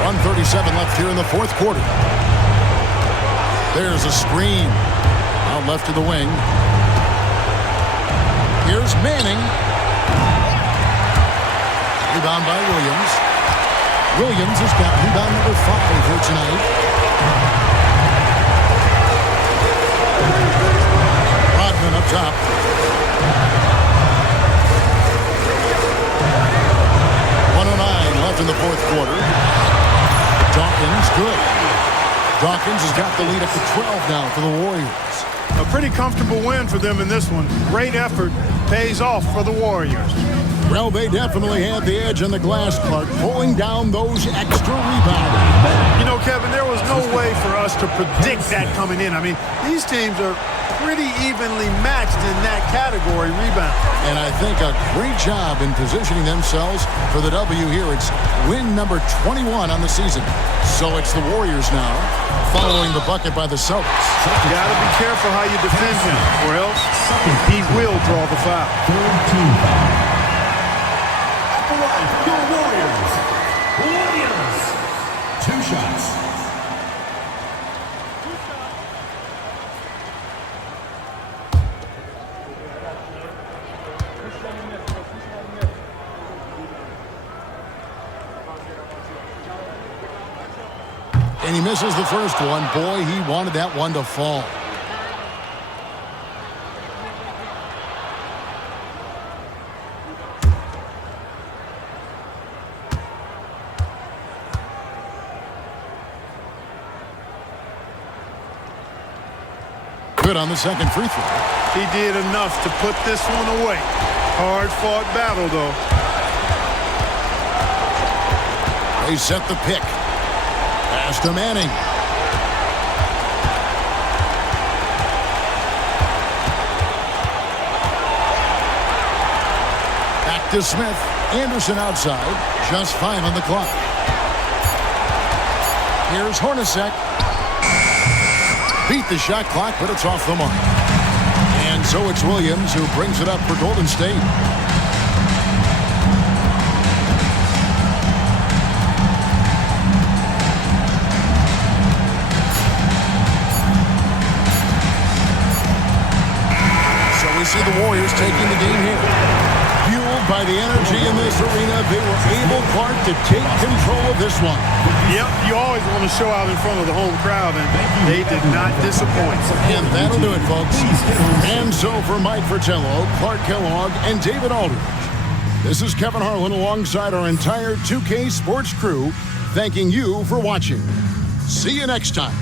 1:37 left here in the fourth quarter. There's a screen. Out left to the wing. Here's Manning. Rebound by Williams. Williams has got rebound number 5 here tonight. Rodman up top. .109 left in the fourth quarter. Dawkins, good. Dawkins has got the lead up to 12 now for the Warriors. A pretty comfortable win for them in this one. Great effort pays off for the Warriors. Well, they definitely had the edge on the glass, Clark, pulling down those extra rebounds. You know, Kevin, there was no way for us to predict that coming in. I mean, these teams are pretty evenly matched in that category, rebound. And I think a great job in positioning themselves for the W here. It's win team number 21 on the season. So it's the Warriors now, following the bucket by the Celtics. You got to be careful how you defend him, or else he will draw the foul. Third team foul. At the line, your Warriors. Warriors. 2 shots. And he misses the first one. Boy, he wanted that one to fall. Good on the second free throw. He did enough to put this one away. Hard-fought battle, though. They set the pick. Pass to Manning. Back to Smith. Anderson outside. Just 5 on the clock. Here's Hornacek. Beat the shot clock, but it's off the mark. And so it's Williams who brings it up for Golden State. We see the Warriors taking the game here. Fueled by the energy in this arena, they were able, Clark, to take control of this one. Yep, you always want to show out in front of the home crowd, and they did not disappoint. And that'll do it, folks. And so for Mike Fratello, Clark Kellogg, and David Aldridge, this is Kevin Harlan alongside our entire 2K Sports crew, thanking you for watching. See you next time.